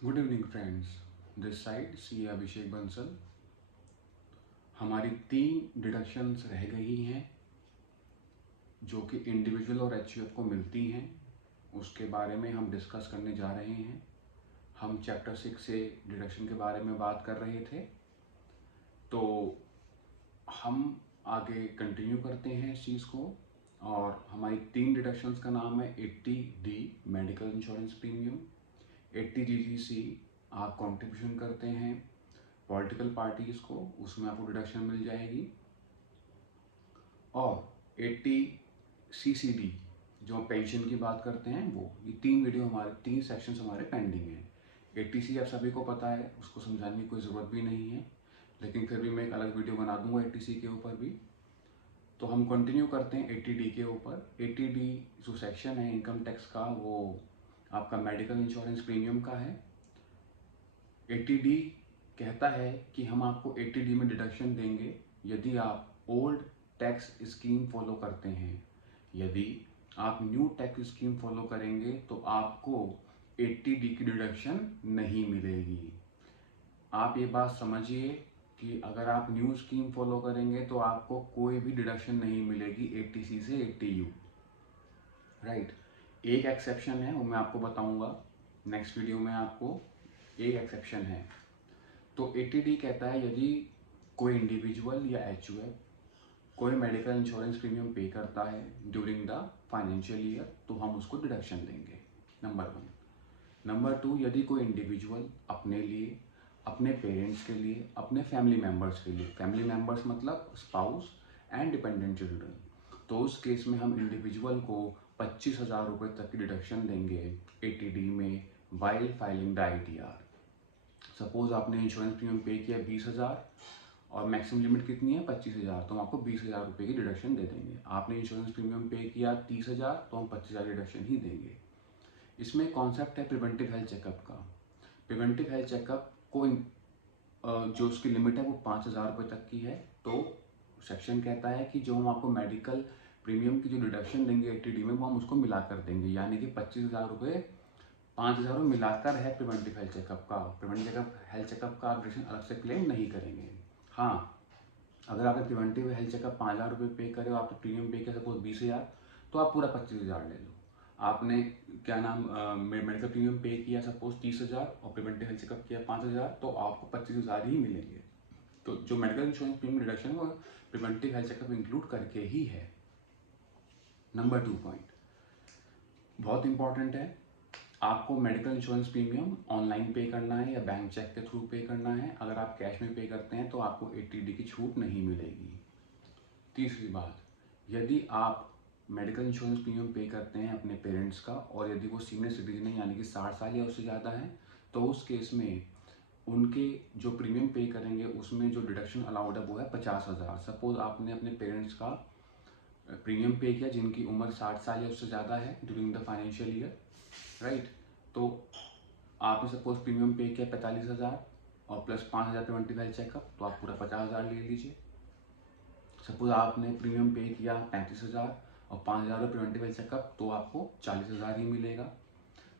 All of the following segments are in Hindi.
Good evening friends, this side C Abhishek Bansal. हमारी 3 डिडक्शंस रह गई हैं जो कि इंडिविजुअल और एचयूएफ को मिलती हैं। उसके बारे में हम डिस्कस करने जा रहे हैं। हम चैप्टर 6 से डिडक्शन के बारे में बात कर रहे थे, तो हम आगे कंटिन्यू करते हैं इस चीज़ को। और हमारी 3 डिडक्शंस का नाम है 80D medical insurance premium, 80GGC आप कंट्रीब्यूशन करते हैं पॉलिटिकल पार्टीज़ को, उसमें आपको डिडक्शन मिल जाएगी। और 80CCD जो हम पेंशन की बात करते हैं वो, ये 3 वीडियो हमारे 3 सेक्शंस हमारे पेंडिंग हैं। 80C आप सभी को पता है, उसको समझाने की कोई ज़रूरत भी नहीं है, लेकिन फिर भी मैं एक अलग वीडियो बना दूंगा 80C के ऊपर भी। तो हम कंटिन्यू करते हैं 80D के ऊपर। 80D जो सेक्शन है इनकम टैक्स का, वो आपका मेडिकल इंश्योरेंस प्रीमियम का है। 80D कहता है कि हम आपको 80D में डिडक्शन देंगे यदि आप ओल्ड टैक्स स्कीम फॉलो करते हैं। यदि आप न्यू टैक्स स्कीम फॉलो करेंगे तो आपको 80D की डिडक्शन नहीं मिलेगी। आप ये बात समझिए कि अगर आप न्यू स्कीम फॉलो करेंगे तो आपको कोई भी डिडक्शन नहीं मिलेगी 80C से 80U, राइट। एक एक्सेप्शन है, वो मैं आपको बताऊंगा नेक्स्ट वीडियो में। आपको एक एक्सेप्शन है। तो 80D कहता है यदि कोई इंडिविजुअल या एचयूएफ कोई मेडिकल इंश्योरेंस प्रीमियम पे करता है ड्यूरिंग द फाइनेंशियल ईयर तो हम उसको डिडक्शन देंगे, नंबर 1। नंबर 2, यदि कोई इंडिविजुअल अपने लिए, अपने पेरेंट्स के लिए, अपने फैमिली मेम्बर्स के लिए, फैमिली मेम्बर्स मतलब स्पाउस एंड डिपेंडेंट चिल्ड्रन, तो उस केस में हम इंडिविजुअल को 25,000 रुपये तक की डिडक्शन देंगे 80D में while filing the ITR। Suppose आपने इंश्योरेंस प्रीमियम पे किया 20,000 और मैक्सिमम लिमिट कितनी है 25,000, तो हम आपको 20,000 रुपये की डिडक्शन दे देंगे। आपने इंश्योरेंस प्रीमियम पे किया 30,000 तो हम 25,000 डिडक्शन ही देंगे। इसमें कॉन्सेप्ट है प्रिवेंटिव हेल्थ चेकअप का। प्रिवेंटिव हेल्थ चेकअप को जो उसकी लिमिट है वो 5,000 रुपये तक की है। तो सेक्शन कहता है कि जो हम आपको मेडिकल प्रीमियम की जो डिडक्शन देंगे 80D में वो हम उसको मिलाकर देंगे, यानी कि 25,000 रुपये 5,000 रुपये मिलाकर है प्रिवेंटिव हेल्थ चेकअप का। प्रिवेंटिव हेल्थ चेकअप का डिडक्शन अलग से क्लेम नहीं करेंगे। हाँ, अगर आपने प्रिवेंटिव हेल्थ चेकअप 5,000 रुपये पे करे और आपने प्रीमियम पे किया सपोज 20,000, तो आप पूरा 25,000 ले लो। आपने क्या नाम मेडिकल प्रीमियम पे किया सपोज 30,000 और प्रिवेंटिव हेल्थ चेकअप किया 5,000, तो आपको 25,000 ही मिलेंगे। तो जो मेडिकल इंश्योरेंस प्रीमियम रिडक्शन वो प्रिवेंटिव हेल्थ चेकअप इंक्लूड करके ही है। नंबर 2 पॉइंट बहुत इंपॉर्टेंट है, आपको मेडिकल इंश्योरेंस प्रीमियम ऑनलाइन पे करना है या बैंक चेक के थ्रू पे करना है। अगर आप कैश में पे करते हैं तो आपको 80D की छूट नहीं मिलेगी। तीसरी बात, यदि आप मेडिकल इंश्योरेंस प्रीमियम पे करते हैं अपने पेरेंट्स का और यदि वो सीनियर सिटीजन है यानी कि 60 साल या उससे ज़्यादा है, तो उस केस में उनके जो प्रीमियम पे करेंगे उसमें जो डिडक्शन अलाउड है वो है 50,000। सपोज आपने अपने पेरेंट्स का प्रीमियम पे किया जिनकी उम्र 60 साल या उससे ज़्यादा है during the financial year, right. तो आपने सपोज प्रीमियम पे किया 45,000 और प्लस 5,000 प्रिवेंटिव हेल्थ चेकअप, तो आप पूरा 50,000 ले लीजिए। सपोज आपने प्रीमियम पे किया 35,000 और 5,000 प्रिवेंटिव हेल्थ चेकअप, तो आपको 40,000 ही मिलेगा।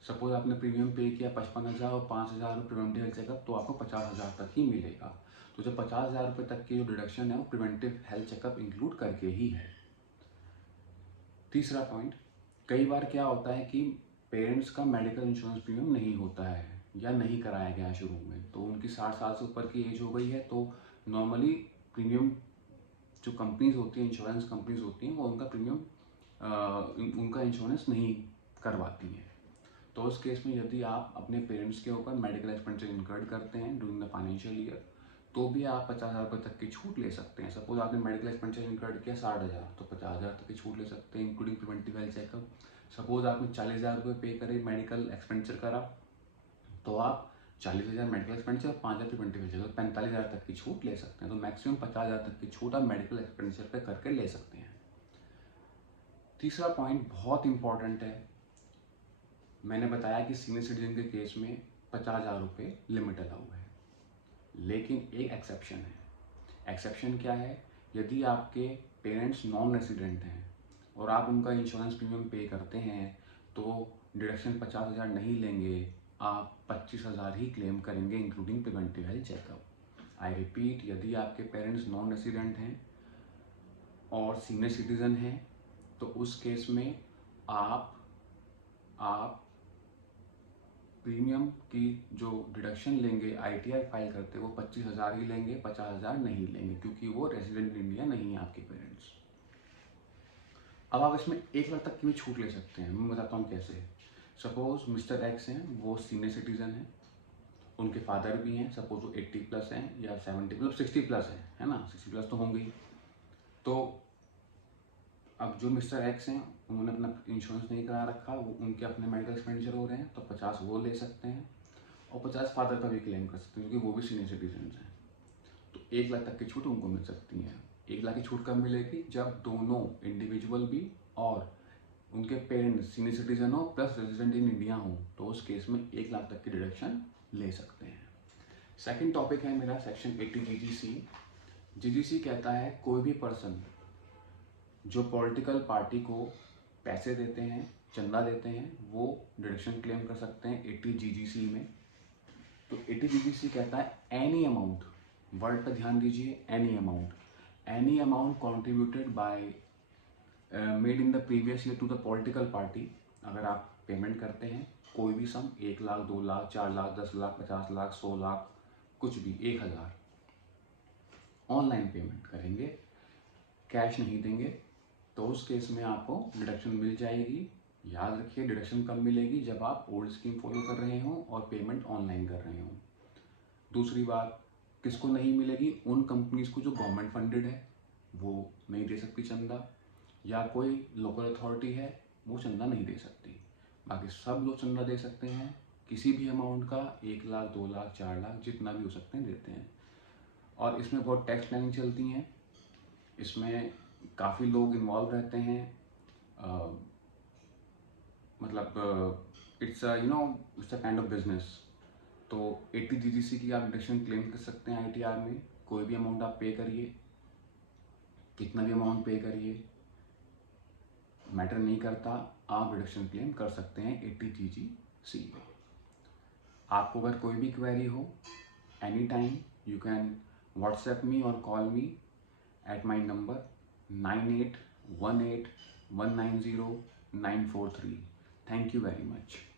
सपोज आपने प्रीमियम पे किया 55,000 और 5,000 प्रिवेंटिव हेल्थ चेकअप, तो आपको 50,000 तक ही मिलेगा। तो जो 50,000 रुपये तक की जो डिडक्शन है वो प्रिवेंटिव हेल्थ चेकअप इंक्लूड करके ही है। तीसरा पॉइंट, कई बार क्या होता है कि पेरेंट्स का मेडिकल इंश्योरेंस प्रीमियम नहीं होता है या नहीं कराया गया शुरू में, तो उनकी 60 साल से ऊपर की एज हो गई है, तो नॉर्मली प्रीमियम जो कंपनीज होती हैं, इंश्योरेंस कंपनीज होती हैं, वो उनका प्रीमियम उनका इंश्योरेंस नहीं करवाती हैं। तो उस केस में यदि आप अपने पेरेंट्स के ऊपर मेडिकल एक्सपेंडिचर इनकर्ड करते हैं ड्यूरिंग द फाइनेंशियल ईयर, तो भी आप 50,000 रुपये तक की छूट ले सकते हैं। सपोज आपने मेडिकल एक्सपेंडिचर इनकर्ड किया 60,000, तो 50,000 तक की छूट ले सकते हैं including preventive health checkup. Suppose आपने 40,000 रुपये पे करे मेडिकल एक्सपेंडिचर करा, तो आप 40,000 मेडिकल एक्सपेंडिचर और 5,000 प्रिवेंटिव हेल्थ चेकअप, 45,000 तक की छूट ले सकते हैं। तो मैक्सिमम 50,000 तक की छूट आप मेडिकल एक्सपेंडिचर पे करके ले सकते हैं। तीसरा पॉइंट बहुत इंपॉर्टेंट है, मैंने बताया कि सीनियर सिटीजन के केस में 50,000 रुपये लिमिट अलाउ है, लेकिन एक एक्सेप्शन है। एक्सेप्शन क्या है, यदि आपके पेरेंट्स नॉन रेसिडेंट हैं और आप उनका इंश्योरेंस प्रीमियम पे करते हैं तो डिडक्शन 50,000 नहीं लेंगे, आप 25,000 ही क्लेम करेंगे including preventive health checkup. I repeat, यदि आपके पेरेंट्स नॉन रेसिडेंट हैं और सीनियर सिटीज़न हैं तो उस केस में आप प्रीमियम की जो डिडक्शन लेंगे ITR फाइल करते वो 25,000 ही लेंगे, 50,000 नहीं लेंगे, क्योंकि वो रेजिडेंट इंडिया नहीं है आपके पेरेंट्स। अब आप इसमें 1 लाख तक की भी छूट ले सकते हैं। मैं बताता हूँ कैसे। सपोज मिस्टर एक्स हैं, वो सीनियर सिटीज़न हैं, उनके फादर भी हैं, सपोज वो 80 प्लस हैं या 70 मतलब 60 प्लस है ना, 60 प्लस तो होंगे ही। तो अब जो मिस्टर एक्स हैं उन्होंने अपना इंश्योरेंस नहीं करा रखा, वो उनके अपने मेडिकल एक्सपेंडिचर हो रहे हैं, तो 50 वो ले सकते हैं और 50 फादर का भी क्लेम कर सकते हैं, क्योंकि वो भी सीनियर सिटीजन हैं। तो 1 लाख तक की छूट उनको मिल सकती है। 1 लाख की छूट कब मिलेगी? जब दोनों इंडिविजुअल भी और उनके पेरेंट्स सीनियर सिटीजन हो प्लस रेजिडेंट इन इंडिया हो, तो उस केस में 1 लाख तक की डिडक्शन ले सकते हैं। सेकेंड टॉपिक है मेरा सेक्शन 80 GGC। GGC कहता है कोई भी पर्सन जो पॉलिटिकल पार्टी को पैसे देते हैं, चंदा देते हैं, वो डिडक्शन क्लेम कर सकते हैं 80 GGC में। तो 80 GGC कहता है एनी अमाउंट, वर्ड पर ध्यान दीजिए, any amount contributed by made in the previous year to the political party. अगर आप पेमेंट करते हैं कोई भी सम, 1 लाख, 2 लाख, 4 लाख, 10 लाख, 50 लाख, 100 लाख, कुछ भी, 1,000, ऑनलाइन पेमेंट करेंगे, कैश नहीं देंगे, तो उस केस में आपको डिडक्शन मिल जाएगी। याद रखिए, डिडक्शन कब मिलेगी? जब आप ओल्ड स्कीम फॉलो कर रहे हो और पेमेंट ऑनलाइन कर रहे हो। दूसरी बात, किसको नहीं मिलेगी? उन कंपनीज को जो गवर्नमेंट फंडेड है, वो नहीं दे सकती चंदा, या कोई लोकल अथॉरिटी है वो चंदा नहीं दे सकती। बाकी सब लोग चंदा दे सकते हैं किसी भी अमाउंट का, 1 लाख, 2 लाख, 4 लाख, जितना भी हो सकते हैं देते हैं। और इसमें बहुत टैक्स प्लानिंग चलती हैं, इसमें काफ़ी लोग इन्वॉल्व रहते हैं। मतलब it's a kind of business. तो 80 GGC की आप डिडक्शन क्लेम कर सकते हैं ITR में। कोई भी अमाउंट आप पे करिए, कितना भी अमाउंट पे करिए, मैटर नहीं करता, आप डिडक्शन क्लेम कर सकते हैं 80 GGC में। आपको अगर कोई भी क्वेरी हो, any time you can WhatsApp me और call me at my number 9818190943. Thank you very much.